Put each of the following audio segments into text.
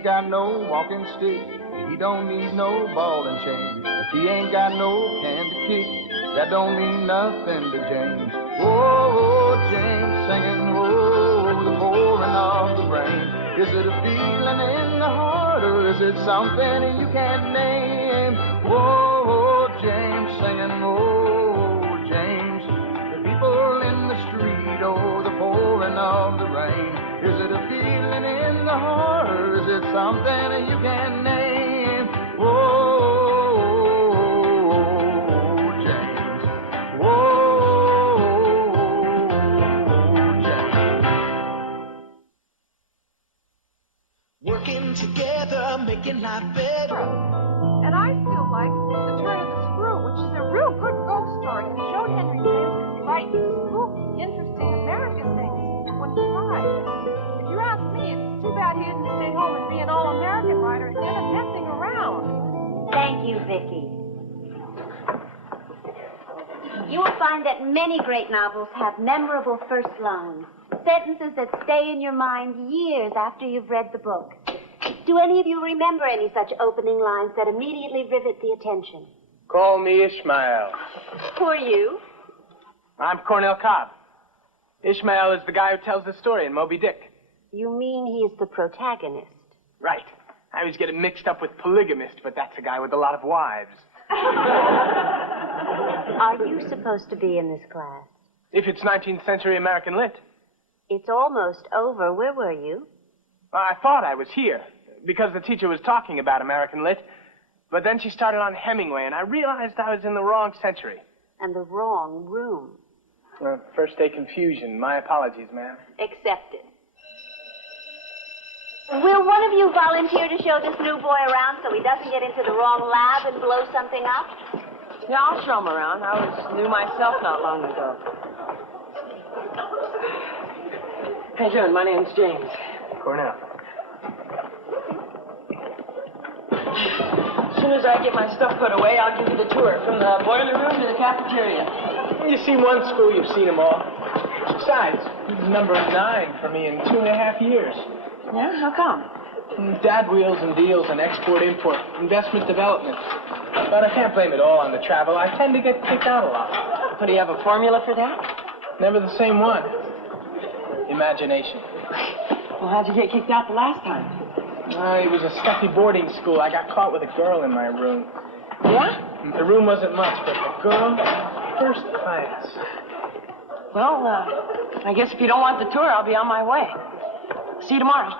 ain't got no walking stick, he don't need no ball and chain. If he ain't got no can to kick, that don't mean nothing to James. Oh, James singing, oh, the pouring of the rain. Is it a feeling in the heart, or is it something you can't name? Oh, James singing, oh, James. The people in the street, oh, the pouring of the rain. Is it a feeling in the heart, or is it something you can't name? Oh, James. Oh, James. Working together, making life better. And I still like The Turn of the Screw, which is a real good ghost story and showed Henry James write spooky, interesting American things when he tried. If you ask me, it's too bad he didn't stay home and be an all-American writer instead of messing around. Thank you, Vicky. You will find that many great novels have memorable first lines, sentences that stay in your mind years after you've read the book. Do any of you remember any such opening lines that immediately rivet the attention? Call me Ishmael. Who are you? I'm Cornell Cobb. Ishmael is the guy who tells the story in Moby Dick. You mean he's the protagonist? Right. I always get him mixed up with polygamist, but that's a guy with a lot of wives. Are you supposed to be in this class? If it's 19th century American lit. It's almost over. Where were you? I thought I was here, because the teacher was talking about American lit, but then she started on Hemingway, and I realized I was in the wrong century. And the wrong room. First day confusion. My apologies, ma'am. Accepted. Will one of you volunteer to show this new boy around so he doesn't get into the wrong lab and blow something up? Yeah, I'll show him around. I was new myself not long ago. How you doing? My name's James. Cornell. As soon as I get my stuff put away, I'll give you the tour from the boiler room to the cafeteria. You've seen one school, you've seen them all. Besides, this is number 9 for me in 2.5 years. Yeah? How come? Dad wheels and deals and export-import, investment development. But I can't blame it all on the travel. I tend to get kicked out a lot. What, do you have a formula for that? Never the same one. Imagination. Well, how'd you get kicked out the last time? It was a stuffy boarding school. I got caught with a girl in my room. Yeah? The room wasn't much, but the girl, first class. Well, I guess if you don't want the tour, I'll be on my way. See you tomorrow.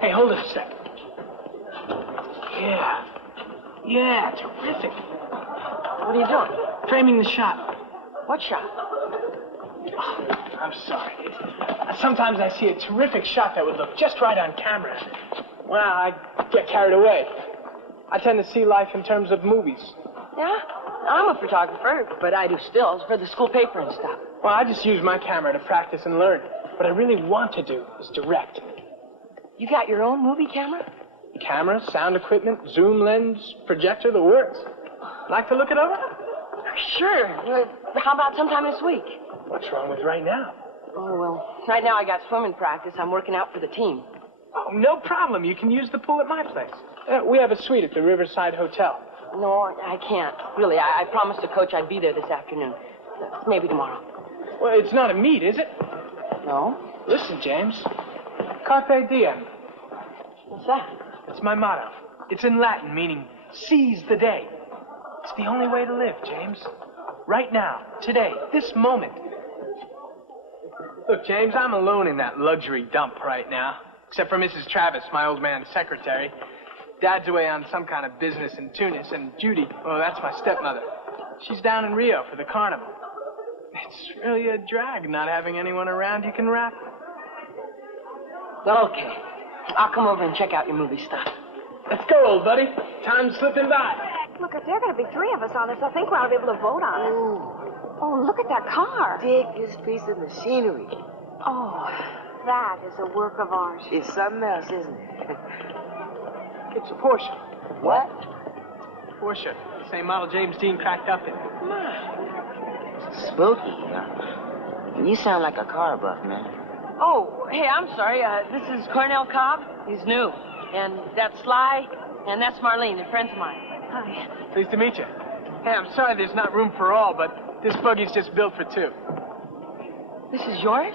Hey, hold it a sec. Yeah, terrific. What are you doing? Framing the shot. What shot? Oh, I'm sorry. Sometimes I see a terrific shot that would look just right on camera. Well, I get carried away. I tend to see life in terms of movies. Yeah? I'm a photographer, but I do stills for the school paper and stuff. Well, I just use my camera to practice and learn. What I really want to do is direct. You got your own movie camera? Camera, sound equipment, zoom lens, projector, the works. Like to look it over? Sure. How about sometime this week? What's wrong with right now? Oh, well, right now I got swimming practice. I'm working out for the team. Oh, no problem. You can use the pool at my place. We have a suite at the Riverside Hotel. No, I can't. Really, I promised the coach I'd be there this afternoon. Maybe tomorrow. Well, it's not a meet, is it? No. Listen, James. Carpe diem. What's that? It's my motto. It's in Latin, meaning seize the day. It's the only way to live, James. Right now, today, this moment. Look, James, I'm alone in that luxury dump right now. Except for Mrs. Travis, my old man's secretary. Dad's away on some kind of business in Tunis, and Judy, oh, that's my stepmother. She's down in Rio for the carnival. It's really a drag not having anyone around you can rap with. Well, okay. I'll come over and check out your movie stuff. Let's go, old buddy. Time's slipping by. Look, if there are going to be 3 of us on this, I think we ought to be able to vote on it. Oh, look at that car. Dig this piece of machinery. Oh, that is a work of art. It's something else, isn't it? It's a Porsche. What? Porsche. Same model James Dean cracked up in. Come on. Spooky, huh? You sound like a car buff, man. Oh, hey, I'm sorry. This is Cornell Cobb. He's new. And that's Sly, and that's Marlene. They're friends of mine. Hi. Pleased to meet you. Hey, I'm sorry there's not room for all, but this buggy's just built for two. This is yours?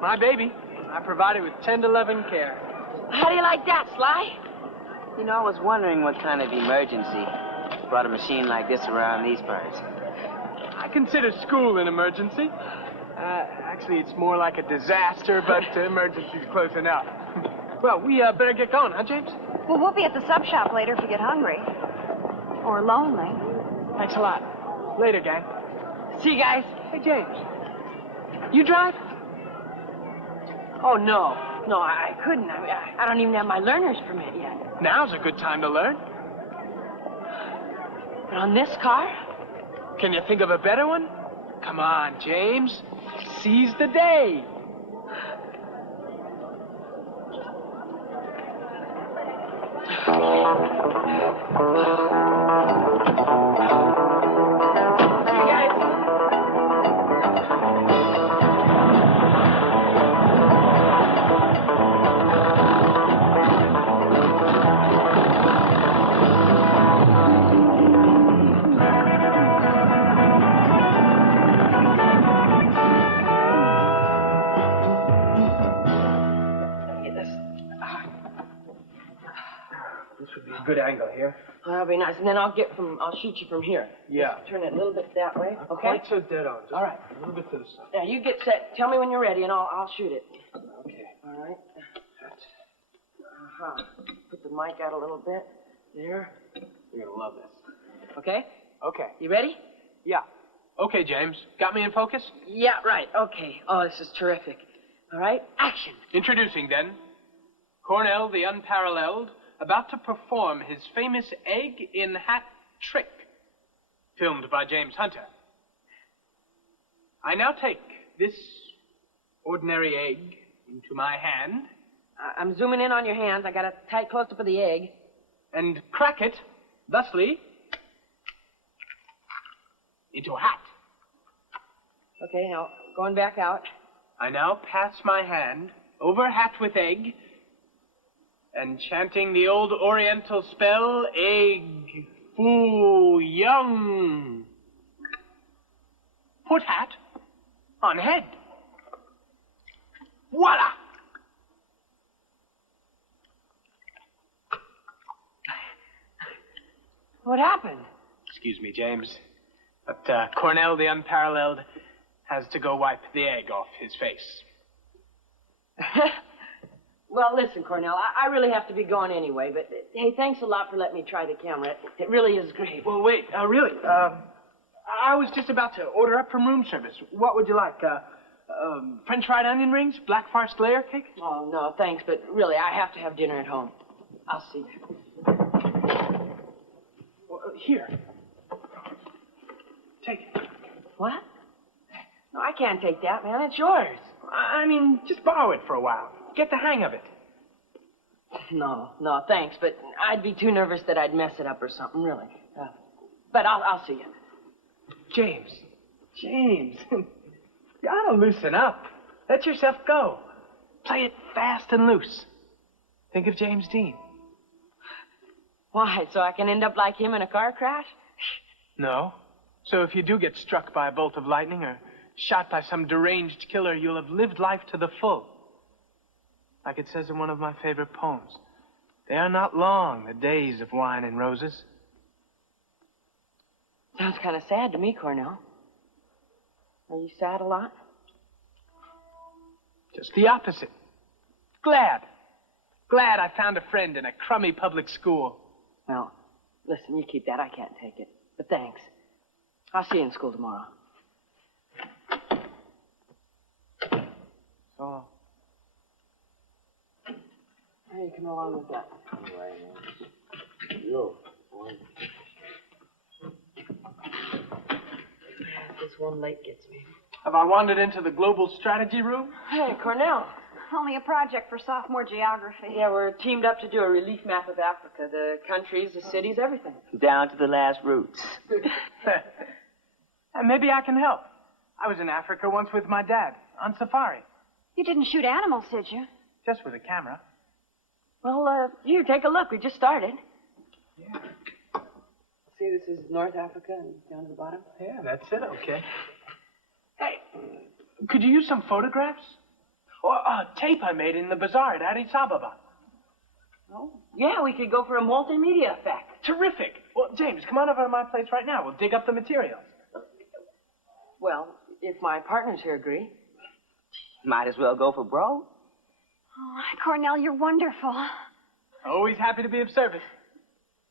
My baby. I provide it with tender love and care. How do you like that, Sly? You know, I was wondering what kind of emergency brought a machine like this around these parts. I consider school an emergency. Actually, it's more like a disaster, but emergency's close enough. Well, we better get going, huh, James? Well, we'll be at the sub shop later if you get hungry. Or lonely. Thanks a lot. Later, gang. See you guys. Hey, James. You drive? Oh, no. No, I couldn't. I don't even have my learner's permit yet. Now's a good time to learn. But on this car? Can you think of a better one? Come on, James. Seize the day. Good angle here. That'll be nice. And then I'll shoot you from here. Yeah. Just turn it a little bit that way, okay? Quite so dead on. Just all right. A little bit to the side. Yeah, you get set. Tell me when you're ready, and I'll shoot it. Okay. All right. Put the mic out a little bit. There. You're gonna love this. Okay? Okay. You ready? Yeah. Okay, James. Got me in focus? Yeah, right. Okay. Oh, this is terrific. All right. Action. Introducing, then, Cornell the Unparalleled, about to perform his famous egg-in-hat trick, filmed by James Hunter. I now take this ordinary egg into my hand I'm zooming in on your hands. I got a tight close-up of the egg. and crack it, thusly, into a hat. Okay, now, going back out. I now pass my hand over hat with egg, and chanting the old Oriental spell, egg, foo, young. Put hat on head. Voila! What happened? Excuse me, James, but Cornell the Unparalleled has to go wipe the egg off his face. Well, listen, Cornell, I really have to be going anyway, but hey, thanks a lot for letting me try the camera. It really is great. Well, wait, really, I was just about to order up from room service. What would you like? French fried onion rings? Black forest layer cake? Oh, no, thanks, but really, I have to have dinner at home. I'll see you. Well, here. Take it. What? No, I can't take that, man. It's yours. I mean, just borrow it for a while. Get the hang of it. No, thanks, but I'd be too nervous that I'd mess it up or something, really. But I'll see you. James. You ought to loosen up. Let yourself go. Play it fast and loose. Think of James Dean. Why, so I can end up like him in a car crash? No. So if you do get struck by a bolt of lightning or shot by some deranged killer, you'll have lived life to the full. Like it says in one of my favorite poems. They are not long, the days of wine and roses. Sounds kind of sad to me, Cornell. Are you sad a lot? Just the opposite. Glad I found a friend in a crummy public school. Well, listen, you keep that. I can't take it. But thanks. I'll see you in school tomorrow. So long. Hey, come along with that. This one late gets me. Have I wandered into the global strategy room? Hey, Cornell. Only a project for sophomore geography. Yeah, we're teamed up to do a relief map of Africa. The countries, the cities, everything. Down to the last roots. And maybe I can help. I was in Africa once with my dad, on safari. You didn't shoot animals, did you? Just with a camera. Well, here, take a look. We just started. Yeah. See, this is North Africa and down to the bottom. Yeah, that's it, okay. Hey, could you use some photographs? Or tape I made in the bazaar at Addis Ababa. Oh, yeah, we could go for a multimedia effect. Terrific. Well, James, come on over to my place right now. We'll dig up the materials. Well, if my partners here agree. Might as well go for broke. Oh, Cornell, you're wonderful. Always happy to be of service.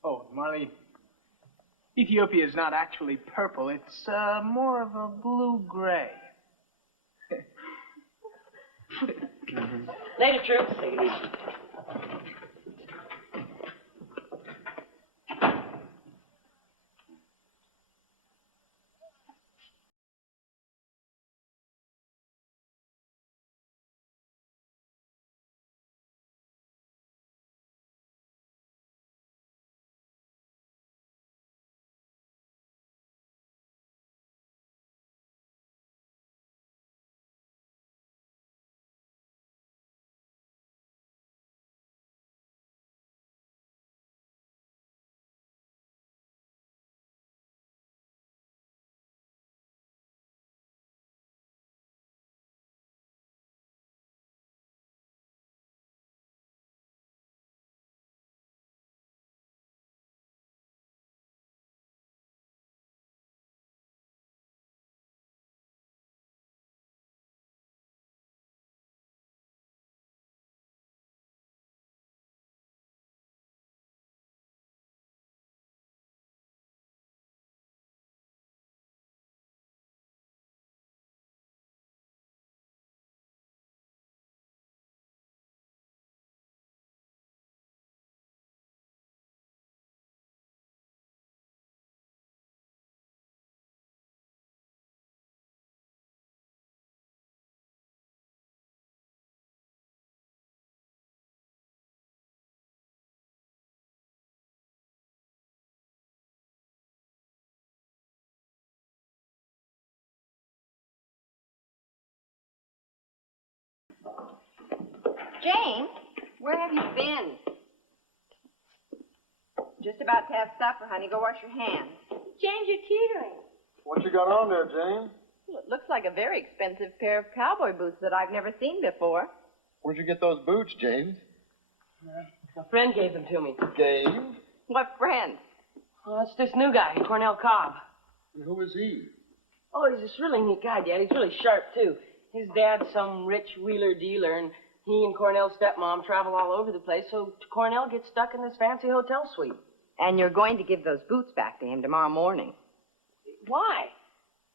Oh, Marley, Ethiopia is not actually purple. It's more of a blue-gray. Later, troops. Take it easy. Jane, where have you been? Just about to have supper, honey. Go wash your hands. James, you're teetering. What you got on there, Jane? Well, it looks like a very expensive pair of cowboy boots that I've never seen before. Where'd you get those boots, James? A friend gave them to me. Dave? What friend? Well, it's this new guy, Cornell Cobb. And who is he? Oh, he's this really neat guy, Dad. He's really sharp, too. His dad's some rich wheeler dealer, and he and Cornell's stepmom travel all over the place, so Cornell gets stuck in this fancy hotel suite. And you're going to give those boots back to him tomorrow morning. Why?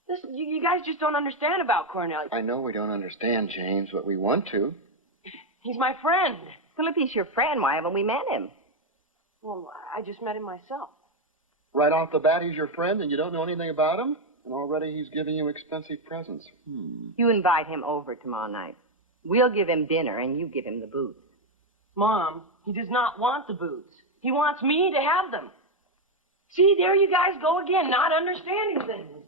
Listen, you guys just don't understand about Cornell. I know we don't understand, James, but we want to. He's my friend. Well, if he's your friend, why haven't we met him? Well, I just met him myself. Right off the bat, he's your friend and you don't know anything about him? And already he's giving you expensive presents. You invite him over tomorrow night. We'll give him dinner and you give him the boots. Mom, he does not want the boots. He wants me to have them. See, there you guys go again, not understanding things.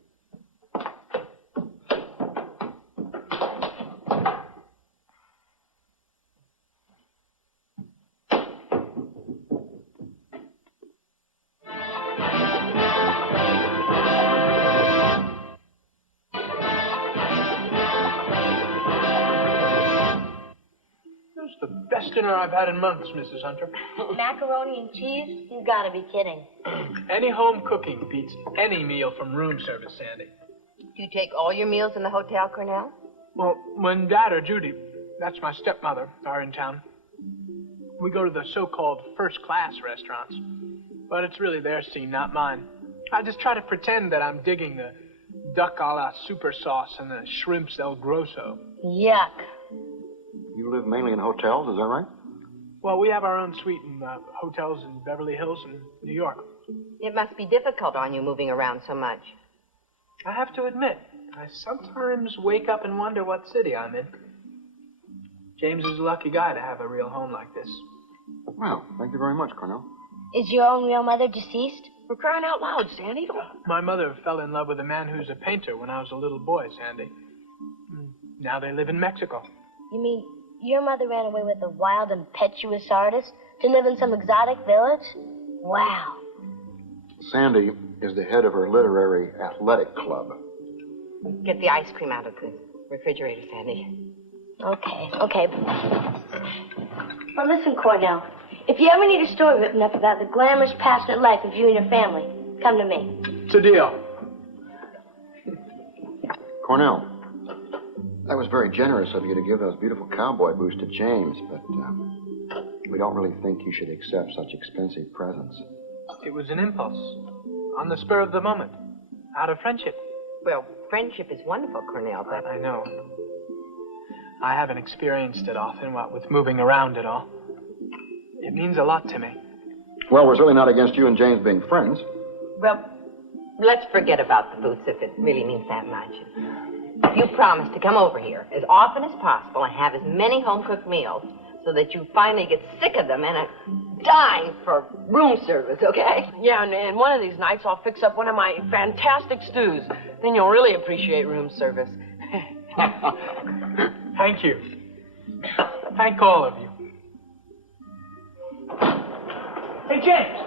The best dinner I've had in months, Mrs. Hunter. Macaroni and cheese? You gotta be kidding. Any home cooking beats any meal from room service, Sandy. Do you take all your meals in the hotel, Cornell? Well, when Dad or Judy, that's my stepmother, are in town, we go to the so-called first-class restaurants. But it's really their scene, not mine. I just try to pretend that I'm digging the duck a la super sauce and the shrimps El Grosso. Yuck. You live mainly in hotels, is that right? Well, we have our own suite in hotels in Beverly Hills and New York. It must be difficult on you moving around so much. I have to admit, I sometimes wake up and wonder what city I'm in. James is a lucky guy to have a real home like this. Well, thank you very much, Cornell. Is your own real mother deceased? We're crying out loud, Sandy. My mother fell in love with a man who's a painter when I was a little boy, Sandy. Now they live in Mexico. You mean your mother ran away with a wild, impetuous artist to live in some exotic village? Wow. Sandy is the head of her literary athletic club. Get the ice cream out of the refrigerator, Sandy. Okay. But listen, Cornell, if you ever need a story written up about the glamorous, passionate life of you and your family, come to me. It's a deal. Cornell, that was very generous of you to give those beautiful cowboy boots to James, but we don't really think you should accept such expensive presents. It was an impulse. On the spur of the moment. Out of friendship. Well, friendship is wonderful, Cornell, but... I know. I haven't experienced it often, what with moving around and all. It means a lot to me. Well, we're certainly not against you and James being friends. Well, let's forget about the boots if it really means that much. If you promise to come over here as often as possible and have as many home-cooked meals so that you finally get sick of them and are dying for room service, okay? Yeah, and one of these nights I'll fix up one of my fantastic stews. Then you'll really appreciate room service. Thank you. Thank all of you. Hey, James.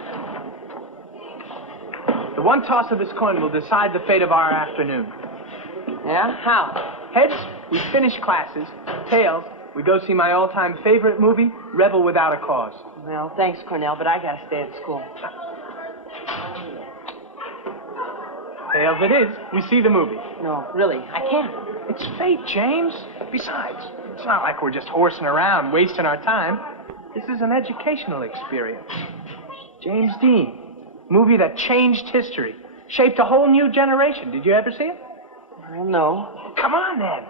The one toss of this coin will decide the fate of our afternoon. Yeah? How? Heads, we finish classes. Tails, we go see my all-time favorite movie, Rebel Without a Cause. Well, thanks, Cornell, but I gotta stay at school. Tails it is. We see the movie. No, really, I can't. It's fate, James. Besides, it's not like we're just horsing around, wasting our time. This is an educational experience. James Dean, movie that changed history, shaped a whole new generation. Did you ever see it? Well, no. Come on, then.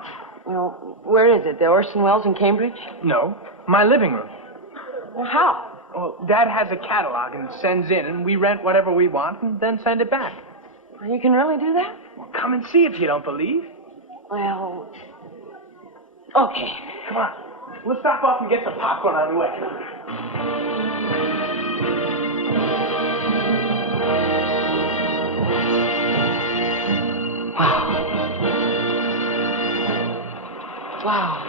Well, where is it? The Orson Welles in Cambridge? No, my living room. Well, how? Well, Dad has a catalog and sends in, and we rent whatever we want and then send it back. Well, you can really do that? Well, come and see if you don't believe. Well, okay. Come on. We'll stop off and get some popcorn on the way. Wow.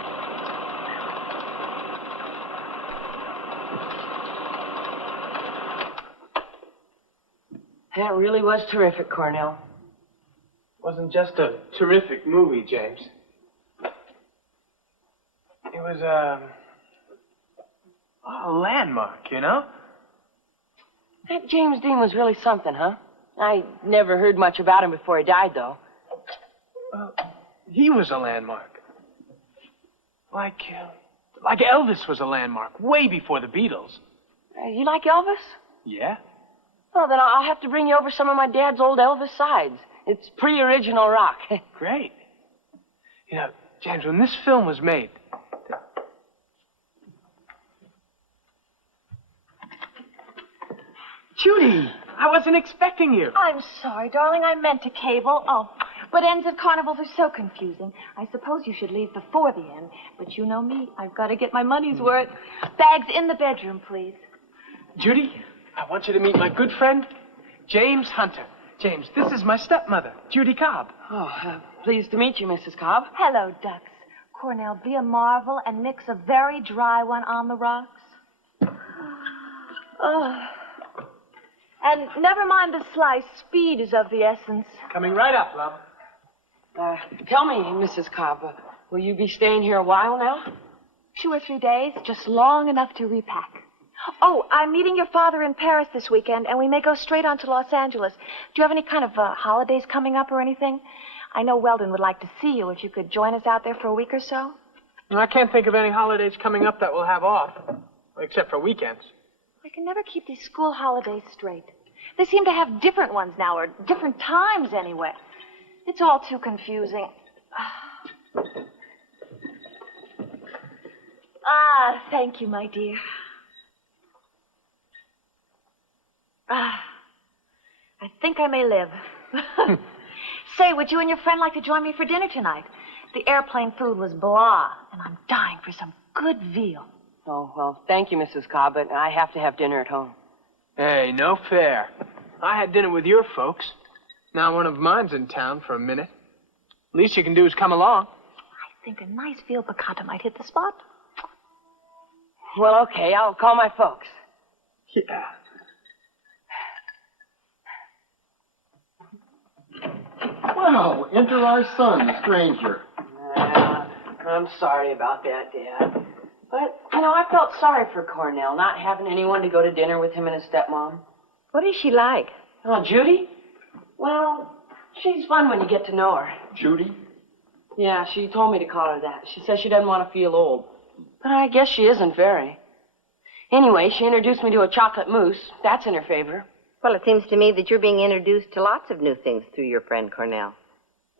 That really was terrific, Cornell. Wasn't just a terrific movie, James. It was a landmark, you know? That James Dean was really something, huh? I never heard much about him before he died, though. He was a landmark. Like Elvis was a landmark way before the Beatles. You like Elvis? Yeah? Well, then I'll have to bring you over some of my dad's old Elvis sides. It's pre-original rock. Great. You know, James, when this film was made... Judy, I wasn't expecting you. I'm sorry, darling. I meant to cable. Oh, but ends of carnivals are so confusing. I suppose you should leave before the end. But you know me. I've got to get my money's worth. Bags in the bedroom, please. Judy, I want you to meet my good friend, James Hunter. James, this is my stepmother, Judy Cobb. Oh, pleased to meet you, Mrs. Cobb. Hello, ducks. Cornell, be a marvel and mix a very dry one on the rocks. Oh. And never mind the slice. Speed is of the essence. Coming right up, love. Tell me, Mrs. Cobb, will you be staying here a while now? 2 or 3 days, just long enough to repack. Oh, I'm meeting your father in Paris this weekend, and we may go straight on to Los Angeles. Do you have any kind of holidays coming up or anything? I know Weldon would like to see you if you could join us out there for a week or so. I can't think of any holidays coming up that we'll have off, except for weekends. I can never keep these school holidays straight. They seem to have different ones now, or different times anyway. It's all too confusing. Thank you, my dear. I think I may live. Say, would you and your friend like to join me for dinner tonight? The airplane food was blah, and I'm dying for some good veal. Oh, well, thank you, Mrs. Cobb, but I have to have dinner at home. Hey, no fair. I had dinner with your folks. Now one of mine's in town for a minute. Least you can do is come along. I think a nice veal piccata might hit the spot. Well, okay, I'll call my folks. Yeah. Well, enter our son, the stranger. I'm sorry about that, Dad. But, I felt sorry for Cornell, not having anyone to go to dinner with him and his stepmom. What is she like? Oh, Judy? Well, she's fun when you get to know her. Judy? Yeah, she told me to call her that. She says she doesn't want to feel old. But I guess she isn't very. Anyway, she introduced me to a chocolate mousse. That's in her favor. Well, it seems to me that you're being introduced to lots of new things through your friend Cornell.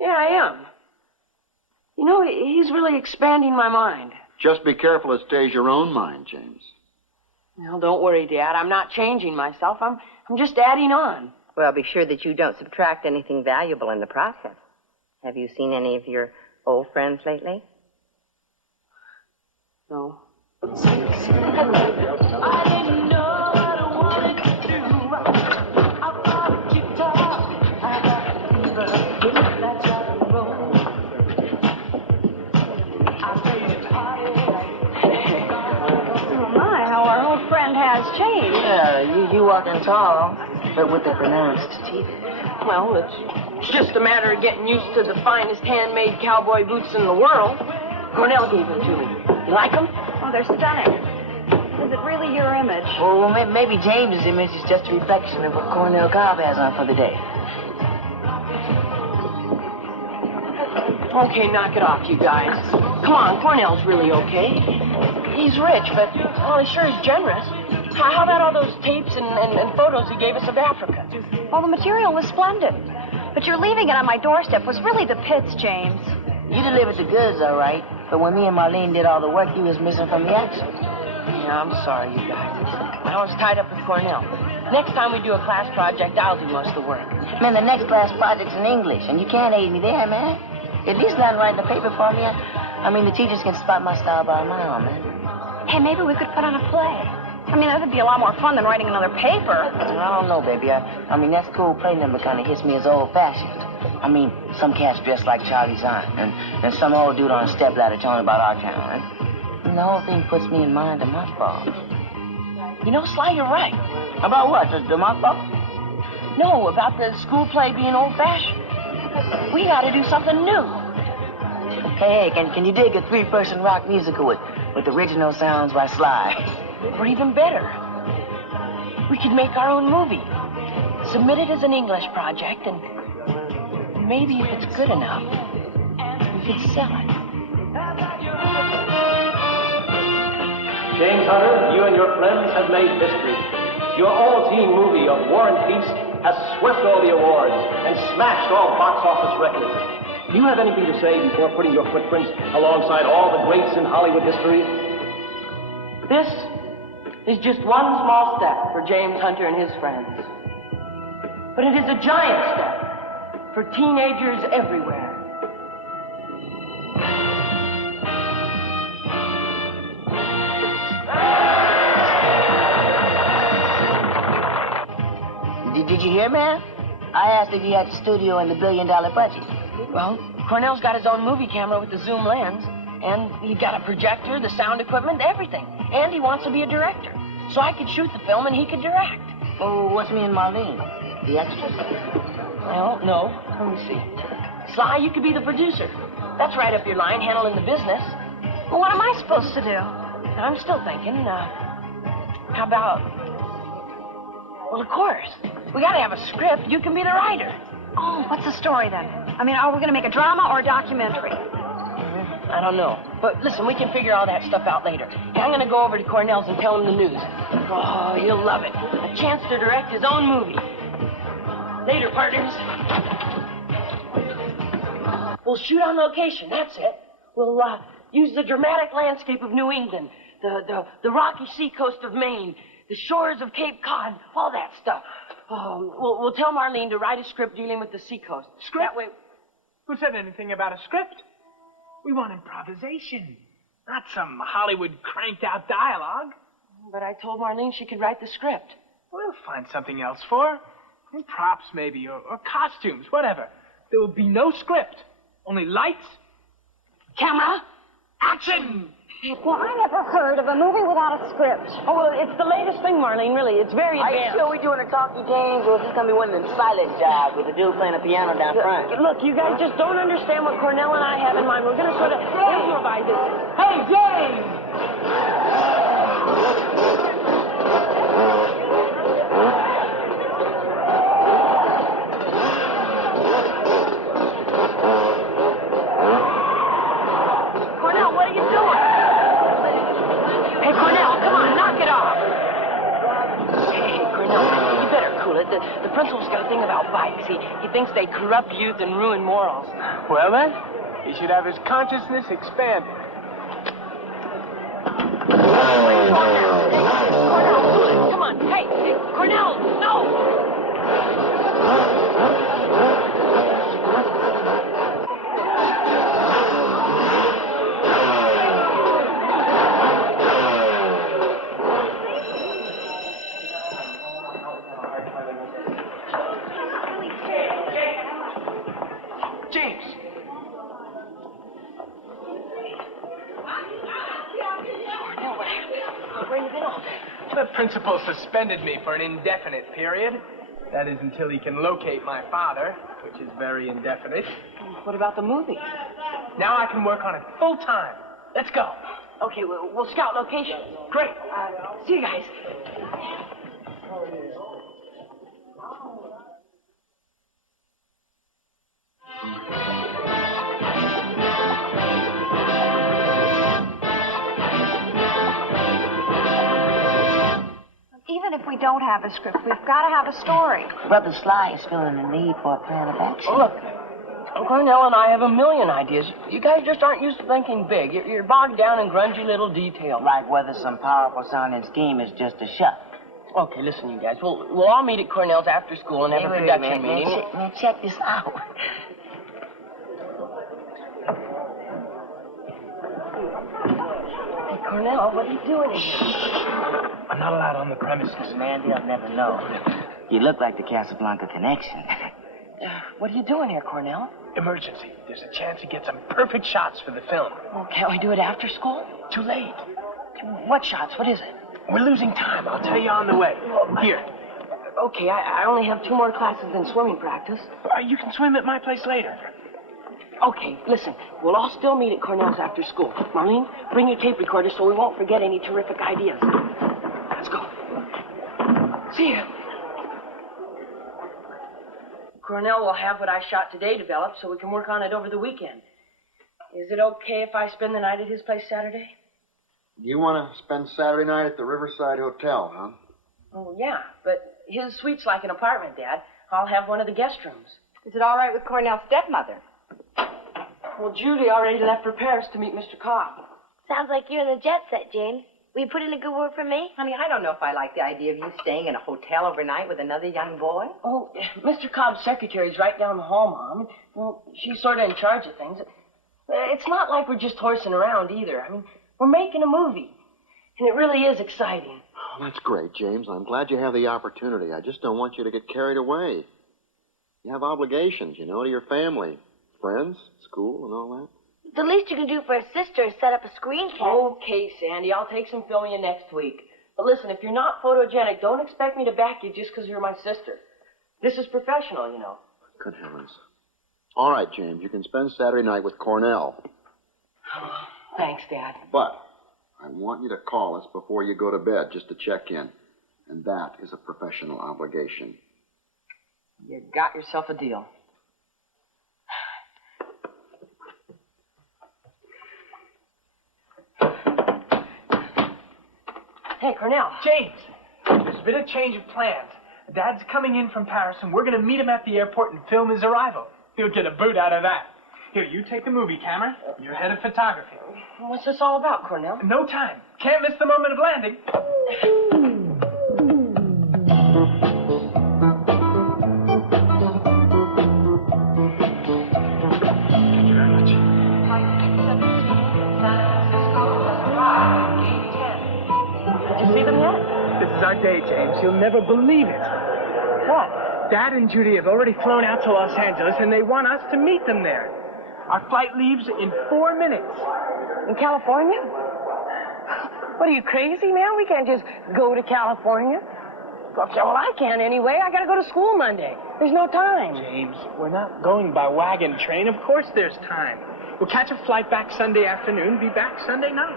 Yeah, I am. He's really expanding my mind. Just be careful it stays your own mind, James. Well, don't worry, Dad. I'm not changing myself. I'm just adding on. Well, be sure that you don't subtract anything valuable in the process. Have you seen any of your old friends lately? No. Changed. Yeah, you walking tall, but with the pronounced teeth. Well, it's just a matter of getting used to the finest handmade cowboy boots in the world. Cornell gave them to me. You like them? Oh, they're stunning. Is it really your image? Well, maybe James's image is just a reflection of what Cornell Cobb has on for the day. Okay, knock it off, you guys. Come on, Cornell's really okay. He's rich, but, well, he sure is generous. How about all those tapes and photos he gave us of Africa? Well, the material was splendid. But your leaving it on my doorstep was really the pits, James. You delivered the goods, all right. But when me and Marlene did all the work, you was missing from the action. Yeah, I'm sorry, you guys. I was tied up with Cornell. Next time we do a class project, I'll do most of the work. Man, the next class project's in English, and you can't aid me there, man. At least not writing the paper for me. I mean, the teachers can spot my style by a mile, man. Hey, maybe we could put on a play. I mean, that would be a lot more fun than writing another paper. I don't know, baby. I mean, that school play number kind of hits me as old-fashioned. I mean, some cats dressed like Charlie's aunt, and some old dude on a stepladder telling about our town. And the whole thing puts me in mind of mothballs. Sly, you're right. About what? The mothball? No, about the school play being old-fashioned. We got to do something new. Hey, can you dig a three-person rock musical with original sounds by Sly? Or even better, we could make our own movie, submit it as an English project, and maybe if it's good enough, we could sell it. James Hunter, you and your friends have made history. Your all-teen movie of War and Peace has swept all the awards and smashed all box office records. Do you have anything to say before putting your footprints alongside all the greats in Hollywood history? This is just one small step for James Hunter and his friends. But it is a giant step for teenagers everywhere. Did you hear, man? I asked if you had the studio and the $1 billion budget. Well, Cornell's got his own movie camera with the zoom lens, and he got a projector, the sound equipment, everything. And he wants to be a director. So I could shoot the film and he could direct. Oh, what's me and Marlene? The extras? Well, no. Let me see. Sly, you could be the producer. That's right up your line, handling the business. Well, what am I supposed to do? I'm still thinking, how about... Well, of course. We gotta have a script. You can be the writer. Oh, what's the story then? I mean, are we gonna make a drama or a documentary? I don't know. But listen, we can figure all that stuff out later. Hey, I'm gonna go over to Cornell's and tell him the news. Oh, he'll love it. A chance to direct his own movie. Later, partners. We'll shoot on location, that's it. We'll use the dramatic landscape of New England, the rocky seacoast of Maine, the shores of Cape Cod, all that stuff. We'll tell Marlene to write a script dealing with the seacoast. Script? That way... Who said anything about a script? We want improvisation, not some Hollywood cranked-out dialogue. But I told Marlene she could write the script. We'll find something else for her. Props, maybe, or costumes, whatever. There will be no script, only lights, Camera, action! Well, I never heard of a movie without a script. Oh, well, it's the latest thing, Marlene, really. It's very Are advanced. you sure we're doing a talkie, James, or is this going to be one of them silent jobs with the dude playing the piano down front? Look, you guys just don't understand what Cornell and I have in mind. We're going to sort of improvise this. Hey, James! The principal's got a thing about bikes. He thinks they corrupt youth and ruin morals. Well, then, he should have his consciousness expanded. Cornell, come on. Hey, Cornell, no! The principal suspended me for an indefinite period. That is until he can locate my father, which is very indefinite. What about the movie? Now I can work on it full time. Let's go. Okay, we'll scout location. Great. See you guys. Even if we don't have a script, we've got to have a story. Brother Sly is feeling the need for a plan of action. Oh, look, Cornell and I have a million ideas. You guys just aren't used to thinking big. You're bogged down in grungy little details. Like whether some powerful sounding scheme is just a shot. Okay, listen, you guys. We'll all meet at Cornell's after school and have a production meeting. Man, check this out. Hey, Cornell, what are you doing in here? I'm not allowed on the premises. Man, they'll never know. You look like the Casablanca connection. What are you doing here, Cornell? Emergency. There's a chance to get some perfect shots for the film. Oh, can't we do it after school? Too late. What shots? What is it? We're losing time. I'll tell you on the way. Here. Okay, I only have 2 more classes than swimming practice. You can swim at my place later. Okay, listen. We'll all still meet at Cornell's after school. Marlene, bring your tape recorder so we won't forget any terrific ideas. Let's go. See ya. Cornell will have what I shot today developed so we can work on it over the weekend. Is it okay if I spend the night at his place Saturday? You want to spend Saturday night at the Riverside Hotel, huh? Oh, yeah, but his suite's like an apartment, Dad. I'll have one of the guest rooms. Is it all right with Cornell's stepmother? Well, Julie already left for Paris to meet Mr. Cobb. Sounds like you're in the jet set, James. Will you put in a good word for me? Honey, I don't know if I like the idea of you staying in a hotel overnight with another young boy. Oh, Mr. Cobb's secretary's right down the hall, Mom. Well, she's sort of in charge of things. It's not like we're just horsing around either. I mean, we're making a movie, and it really is exciting. Oh, that's great, James. I'm glad you have the opportunity. I just don't want you to get carried away. You have obligations, you know, to your family, friends, school, and all that. The least you can do for a sister is set up a screen test. Okay, Sandy, I'll take some film of you next week. But listen, if you're not photogenic, don't expect me to back you just because you're my sister. This is professional, you know. Good heavens. All right, James, you can spend Saturday night with Cornell. Thanks, Dad. But I want you to call us before you go to bed just to check in. And that is a professional obligation. You got yourself a deal. Hey, Cornell. James, there's been a change of plans. Dad's coming in from Paris, and we're going to meet him at the airport and film his arrival. He'll get a boot out of that. Here, you take the movie camera. You're head of photography. What's this all about, Cornell? No time. Can't miss the moment of landing. Thank you very much. Did you see them yet? This is our day, James. You'll never believe it. What? Dad and Judy have already flown out to Los Angeles, and they want us to meet them there. Our flight leaves in 4 minutes. In California? What, are you crazy, man? We can't just go to California. Well, I can anyway. I gotta go to school Monday. There's no time. James, we're not going by wagon train. Of course there's time. We'll catch a flight back Sunday afternoon, be back Sunday night.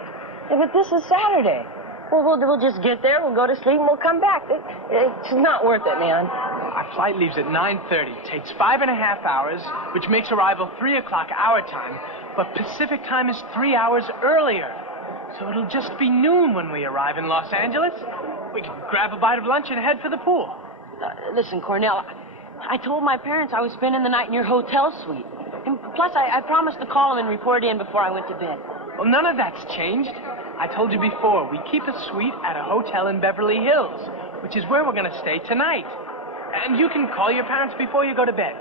Yeah, but this is Saturday. Well, we'll just get there, we'll go to sleep, and we'll come back. It's not worth it, man. Our flight leaves at 9:30. Takes 5.5 hours, which makes arrival 3 o'clock our time. But Pacific time is 3 hours earlier. So it'll just be noon when we arrive in Los Angeles. We can grab a bite of lunch and head for the pool. Listen, Cornell, I told my parents I was spending the night in your hotel suite. And plus, I promised to call them and report in before I went to bed. Well, none of that's changed. I told you before, we keep a suite at a hotel in Beverly Hills, which is where we're going to stay tonight. And you can call your parents before you go to bed.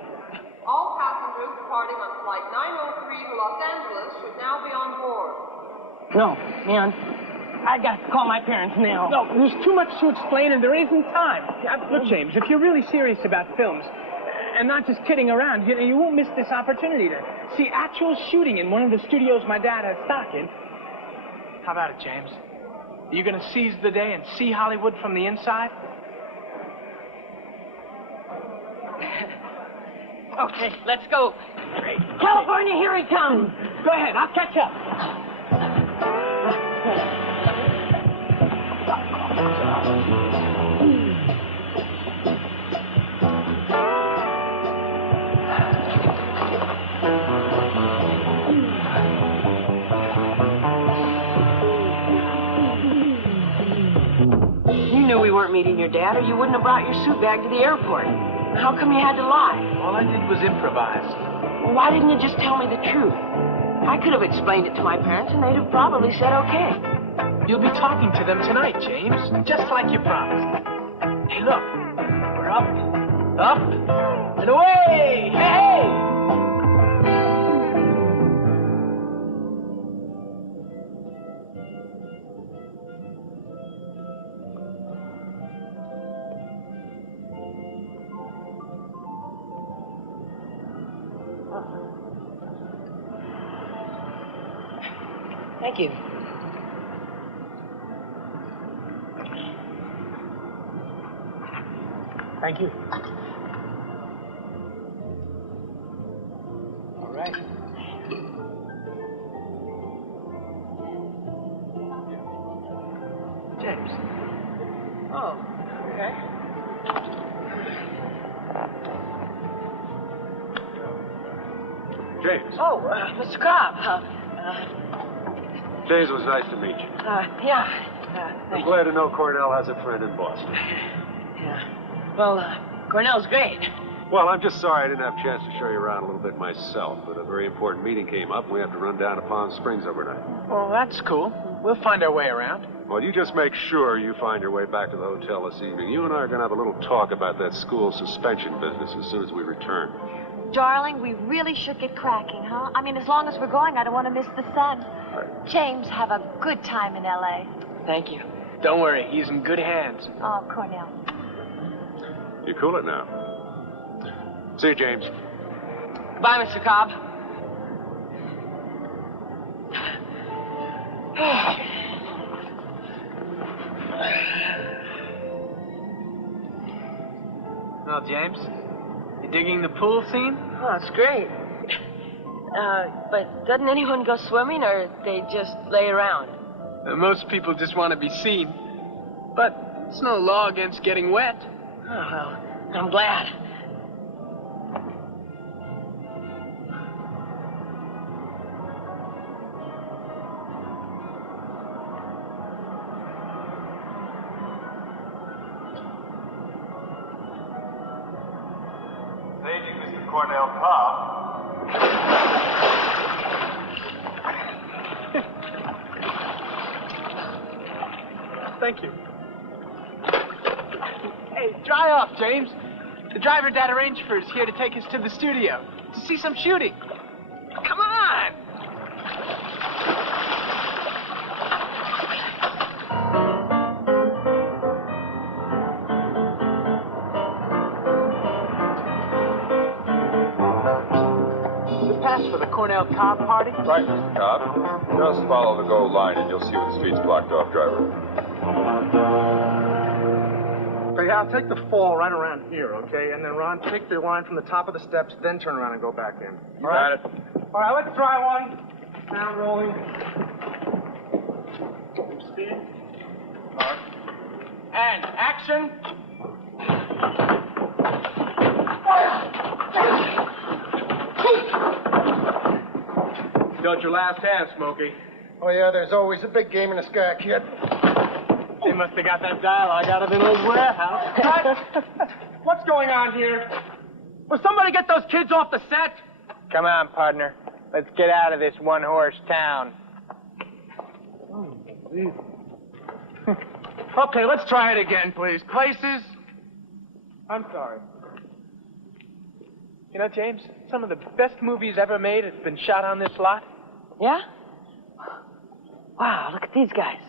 All passengers departing on flight 903 to Los Angeles should now be on board. No, man. I got to call my parents now. No, there's too much to explain and there isn't time. Look, James, if you're really serious about films, and not just kidding around, you won't miss this opportunity to see actual shooting in one of the studios my dad has stock in. How about it, James? Are you going to seize the day and see Hollywood from the inside? Okay, let's go. California, here he comes. Go ahead, I'll catch up. You knew we weren't meeting your dad, or you wouldn't have brought your suit bag to the airport. How come you had to lie? All I did was improvise. Well, why didn't you just tell me the truth? I could have explained it to my parents, and they'd have probably said okay. You'll be talking to them tonight, James, just like you promised. Hey, look, we're up, and away! Hey! Thank you. Thank you. All right. James. Oh, okay. James. Oh, Mr. Cobb. James, it was nice to meet you. Yeah. I'm glad to know Cornell has a friend in Boston. Yeah. Well, Cornell's great. Well, I'm just sorry I didn't have a chance to show you around a little bit myself, but a very important meeting came up, and we have to run down to Palm Springs overnight. Well, that's cool. We'll find our way around. Well, you just make sure you find your way back to the hotel this evening. You and I are going to have a little talk about that school suspension business as soon as we return. Darling, we really should get cracking, huh? I mean, as long as we're going, I don't want to miss the sun. James, have a good time in L.A. Thank you. Don't worry, he's in good hands. Oh, Cornell. You cool it now. See you, James. Bye, Mr. Cobb. Well, James, you digging the pool scene? Oh, it's great. But doesn't anyone go swimming, or they just lay around? Most people just want to be seen. But it's no law against getting wet. Oh, well, I'm glad. Paging Mr. Cornell Cobb. Thank you. Hey, dry off, James. The driver Dad arranged for is here to take us to the studio to see some shooting. Come on! Cornell Cobb party? Right, Mr. Cobb. Just follow the gold line and you'll see where the street's blocked off, driver. Okay, Al, take the fall right around here, okay? And then, Ron, take the line from the top of the steps, then turn around and go back in. You got it. All right, let's try one. Now rolling. Speed. And action. Got your last hand, Smokey. Oh, yeah, there's always a big game in the sky, kid. They must have got that dialogue out of an old warehouse. What's going on here? Will somebody get those kids off the set? Come on, partner. Let's get out of this one-horse town. Okay, let's try it again, please. Places. I'm sorry. You know, James, some of the best movies ever made have been shot on this lot. Yeah? Wow, look at these guys.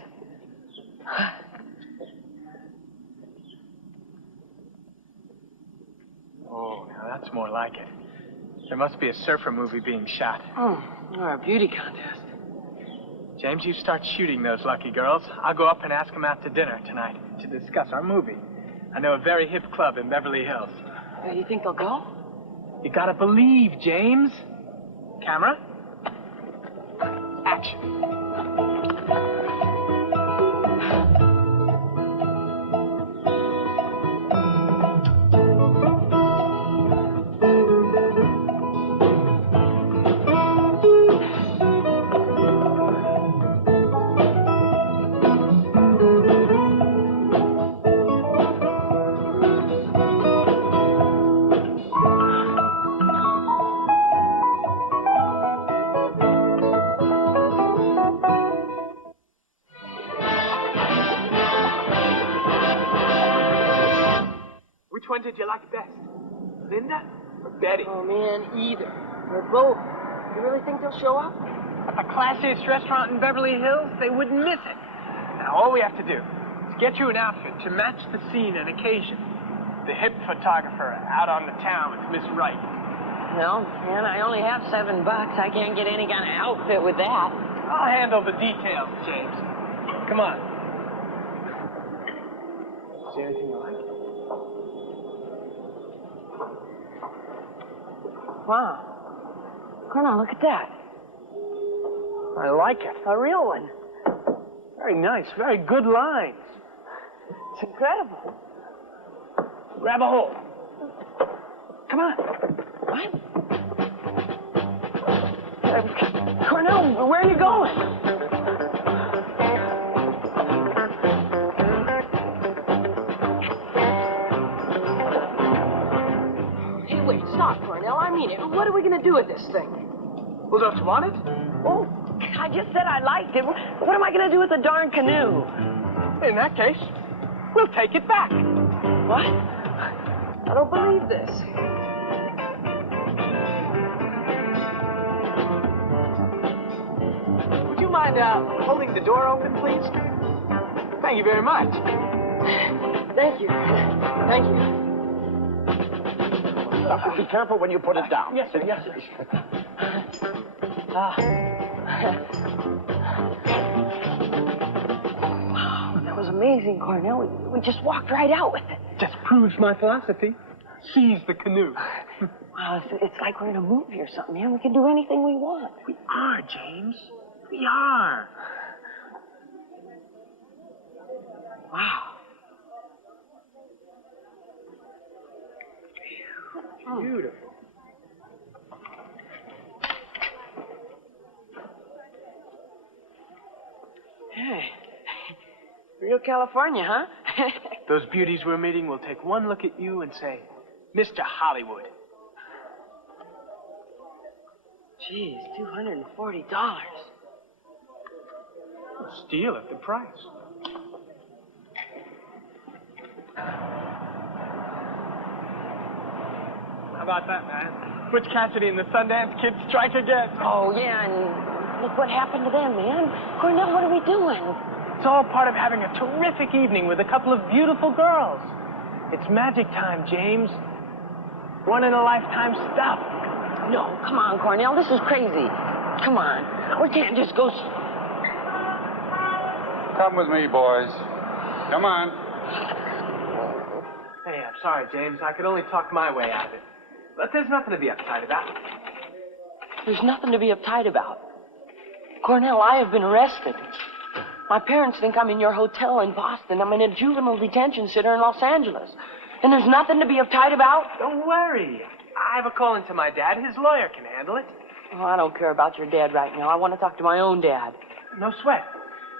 Oh, now that's more like it. There must be a surfer movie being shot. Or a beauty contest. James, you start shooting those lucky girls. I'll go up and ask them out to dinner tonight to discuss our movie. I know a very hip club in Beverly Hills. You think they'll go? You gotta believe, James. Camera. Action. Which one did you like best? Linda or Betty? Oh, man, either. Or both. You really think they'll show up? At the classiest restaurant in Beverly Hills, they wouldn't miss it. Now, all we have to do is get you an outfit to match the scene and occasion. The hip photographer out on the town with Miss Wright. Well, man, I only have $7. I can't get any kind of outfit with that. I'll handle the details, James. Come on. See anything you like? Wow. Cornell, look at that. I like it. A real one. Very nice. Very good lines. It's incredible. Grab a hold. Come on. What? Cornell, where are you going? Hey, wait, stop, Cornell. I mean it. What are we going to do with this thing? Well, don't you want it? Oh, I just said I liked it. What am I going to do with the darn canoe? In that case, we'll take it back. What? I don't believe this. Would you mind holding the door open, please? Thank you very much. Thank you. Thank you. Be careful when you put it down. Yes, sir. Yes, sir. Wow, that was amazing, Cornell. We just walked right out with it. Just proves my philosophy. Seize the canoe. Wow, it's like we're in a movie or something, man. We can do anything we want. We are, James. We are. Wow. Beautiful. Hey. Real California, huh? Those beauties we're meeting will take one look at you and say, Mr. Hollywood. Geez, $240. Steal at the price. How about that, man? Butch Cassidy and the Sundance Kid strike again. Oh, yeah, and look what happened to them, man. Cornell, what are we doing? It's all part of having a terrific evening with a couple of beautiful girls. It's magic time, James. One-in-a-lifetime stuff. No, come on, Cornell. This is crazy. Come on. We can't just go... Come with me, boys. Come on. Hey, I'm sorry, James. I could only talk my way out of it. But there's nothing to be uptight about. There's nothing to be uptight about. Cornell, I have been arrested. My parents think I'm in your hotel in Boston. I'm in a juvenile detention center in Los Angeles. And there's nothing to be uptight about? Don't worry. I have a call into my dad. His lawyer can handle it. Oh, I don't care about your dad right now. I want to talk to my own dad. No sweat.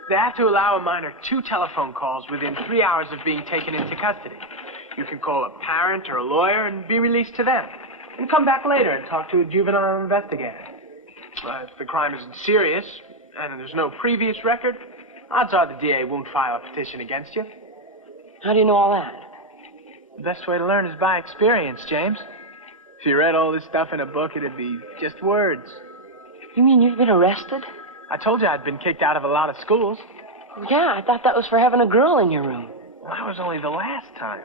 They have to allow a minor 2 telephone calls within 3 hours of being taken into custody. You can call a parent or a lawyer and be released to them. And come back later and talk to a juvenile investigator. If the crime isn't serious and there's no previous record, odds are the DA won't file a petition against you. How do you know all that? The best way to learn is by experience, James. If you read all this stuff in a book, it'd be just words. You mean you've been arrested? I told you I'd been kicked out of a lot of schools. Yeah, I thought that was for having a girl in your room. Well, that was only the last time.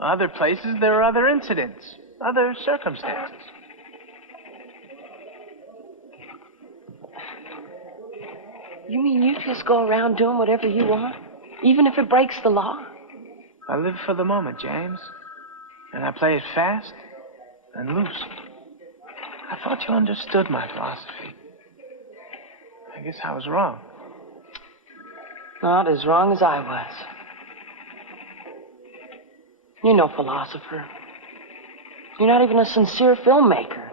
Other places, there are other incidents, other circumstances. You mean you just go around doing whatever you want, even if it breaks the law? I live for the moment, James. And I play it fast and loose. I thought you understood my philosophy. I guess I was wrong. Not as wrong as I was. You're no philosopher. You're not even a sincere filmmaker.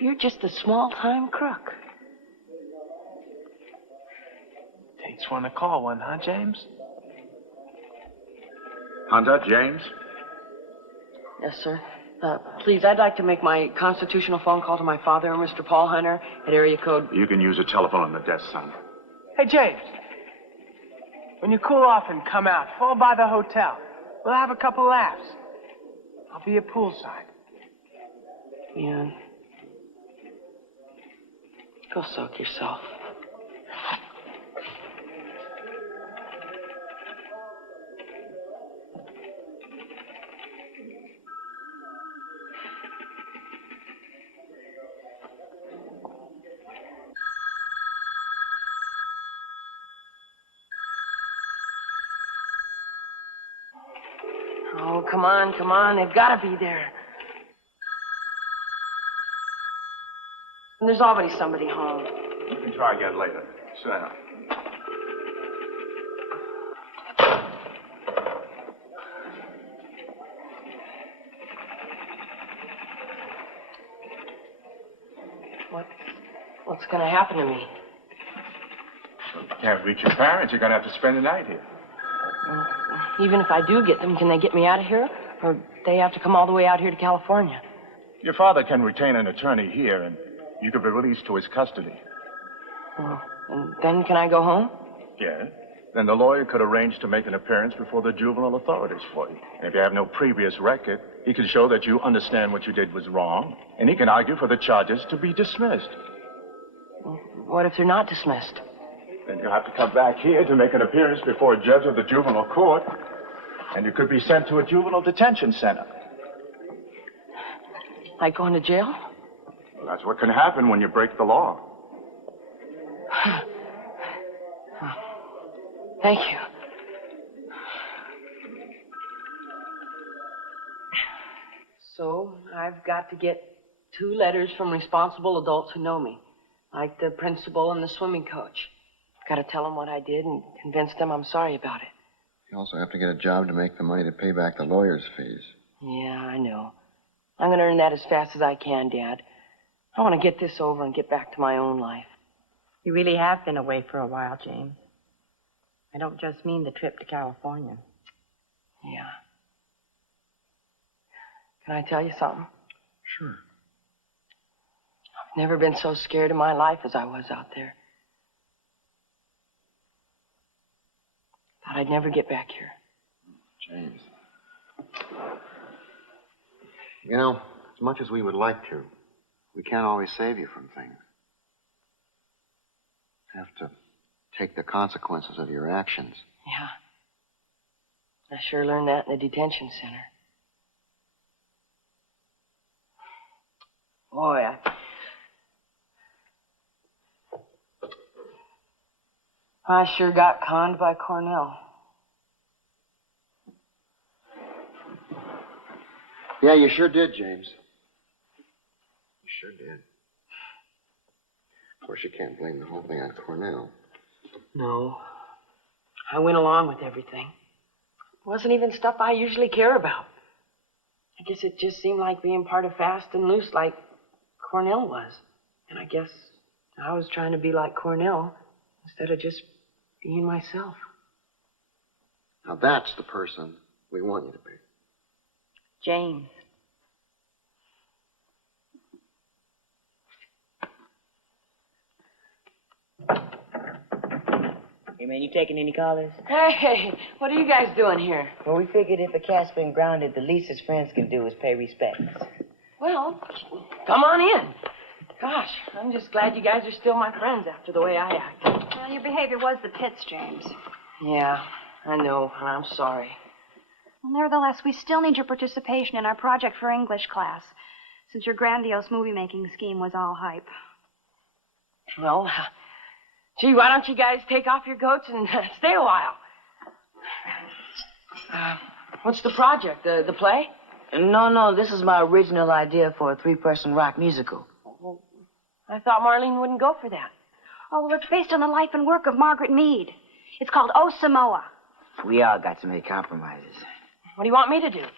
You're just a small-time crook. Takes one to call one, huh, James? Hunter, James? Yes, sir. Please, I'd like to make my constitutional phone call to my father, Mr. Paul Hunter, at area code... You can use a telephone on the desk, son. Hey, James. When you cool off and come out, fall by the hotel. We'll have a couple laughs. I'll be at poolside. Yeah. Go soak yourself. Oh, come on, come on. They've got to be there. And there's already somebody home. You can try again later. Sit down. What's going to happen to me? Can't reach your parents. You're going to have to spend the night here. Even if I do get them, can they get me out of here? Or they have to come all the way out here to California? Your father can retain an attorney here, and you could be released to his custody. Oh, and then can I go home? Yes. Then the lawyer could arrange to make an appearance before the juvenile authorities for you. And if you have no previous record, he can show that you understand what you did was wrong, and he can argue for the charges to be dismissed. What if they're not dismissed? Then you'll have to come back here to make an appearance before a judge of the juvenile court, and you could be sent to a juvenile detention center. Like going to jail? Well, that's what can happen when you break the law. Thank you. So, I've got to get 2 letters from responsible adults who know me, like the principal and the swimming coach. Got to tell them what I did and convince them I'm sorry about it. You also have to get a job to make the money to pay back the lawyer's fees. Yeah, I know. I'm going to earn that as fast as I can, Dad. I want to get this over and get back to my own life. You really have been away for a while, James. I don't just mean the trip to California. Yeah. Can I tell you something? Sure. I've never been so scared in my life as I was out there. Thought I'd never get back here. James. You know, as much as we would like to, we can't always save you from things. You have to take the consequences of your actions. Yeah. I sure learned that in the detention center. Boy, I sure got conned by Cornell. Yeah, you sure did, James. You sure did. Of course, you can't blame the whole thing on Cornell. No. I went along with everything. It wasn't even stuff I usually care about. I guess it just seemed like being part of Fast and Loose like Cornell was. And I guess I was trying to be like Cornell instead of just being myself. Now, that's the person we want you to be. James. Hey, man, you taking any callers? Hey, what are you guys doing here? Well, we figured if a cat's been grounded, the least his friends can do is pay respects. Well, come on in. Gosh, I'm just glad you guys are still my friends after the way I acted. Well, your behavior was the pits, James. Yeah, I know, and I'm sorry. Well, nevertheless, we still need your participation in our project for English class, since your grandiose movie-making scheme was all hype. Well, gee, why don't you guys take off your coats and stay a while? What's the project? The play? No, this is my original idea for a 3-person rock musical. I thought Marlene wouldn't go for that. Oh, well, it's based on the life and work of Margaret Mead. It's called O Samoa. We all got to make compromises. What do you want me to do?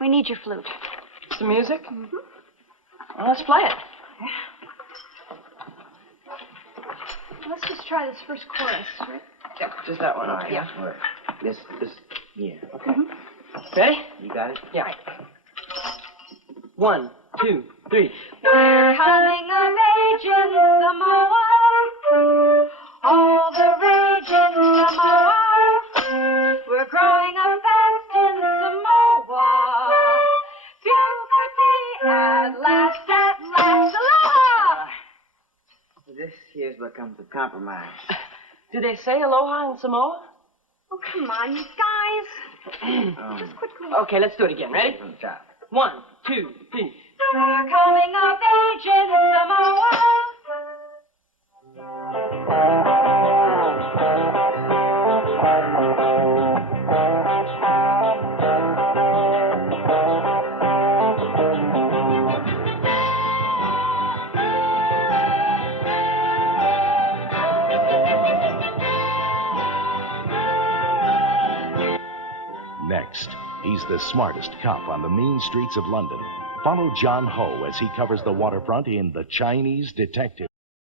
We need your flute. Some music? Mm-hmm. Well, let's play it. Let's just try this first chorus, right? Yeah, just that one. All right, Yeah. All right. This, yeah. Okay. Ready? You got it? Yeah. 1, 2, 3. We're coming of age in Samoa. All the rage in Samoa. We're growing up fast in Samoa. Puberty at last, aloha! This here's what comes of compromise. Do they say aloha in Samoa? Oh, come on, you guys. Just quickly. Okay, let's do it again. Ready? From the top. 1, 2, 3. We're coming of age in Samoa. Next, he's the smartest cop on the mean streets of London. Follow John Ho as he covers the waterfront in The Chinese Detective.